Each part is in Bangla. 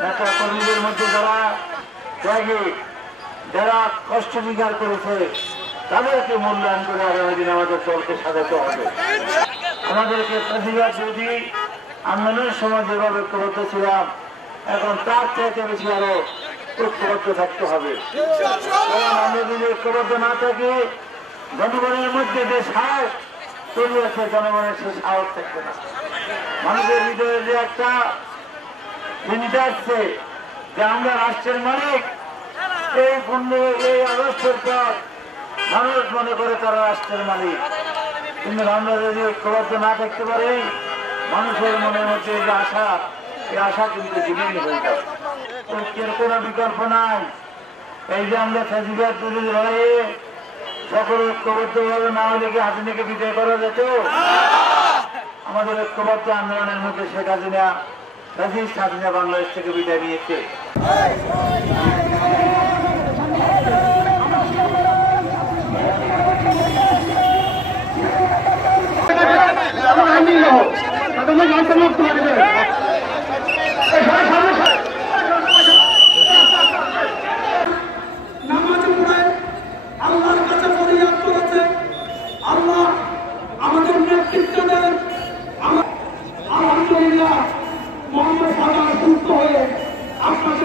নেতা কর্মীদের মধ্যে যারা ত্যাগী, যারা কষ্ট স্বীকার করেছে, তাদেরকে মূল্যায়ন করে আগামী দিনে আমাদের দলকে সাজাতে হবে। আমাদেরকে প্রতিবাদ যদি আন্দোলনের সময় যেভাবে ঐক্যবদ্ধ ছিলাম, এখন তার চাইতে বেশি আরো ঐক্যবদ্ধ থাকতে হবে। কারণ আমরা যদি ঐক্যবদ্ধ না থাকি, জনগণের মধ্যে যে সাহস তৈরি আছে, জনগণের সে সাহস থাকবে না। মানুষের হৃদয়ে যে একটা চিন্তা আসছে যে আমরা রাষ্ট্রের মালিক, এই আগস্টের পর মানুষ মনে করে তারা রাষ্ট্রের মালিক। কিন্তু আমরা যদি ঐক্যবদ্ধ না থাকতে পারি, মানুষের মনের মধ্যে যে আশা, এই আশা কিন্তু জীবন হয়ে যাবে। ঐক্যের কোনো বিকল্প নাই। এই যে আমরা ফ্যাসিবাদ বিরোধী লড়াইয়ে সকল ঐক্যবদ্ধ ভাবে না হলে কি হাসিনাকে বিদায় করা যেত? আমাদের ঐক্যবদ্ধ আন্দোলনের মধ্যে শেখ হাসিনা ফ্যাসিস্ট হাসিনা বাংলাদেশ থেকে বিদায় নিয়েছে।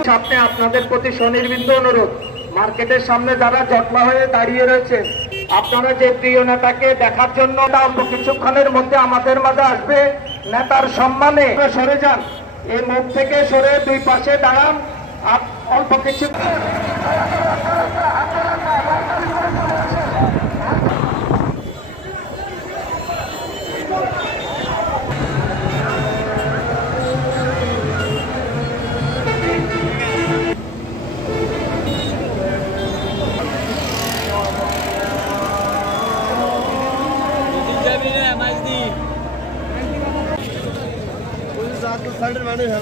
সামনে আপনাদের প্রতি স্বনির্বিন্দ অনুরোধ, মার্কেটের সামনে যারা জটলা হয়ে দাঁড়িয়ে রয়েছে, আপনারা যে প্রিয় নেতাকে দেখার জন্য অল্প কিছুক্ষণের মধ্যে আমাদের মাঝে আসবে। নেতার সম্মানে সরে যান, এই মুখ থেকে সরে দুই পাশে দাঁড়ান। অল্প কিছু साइड में नहीं है।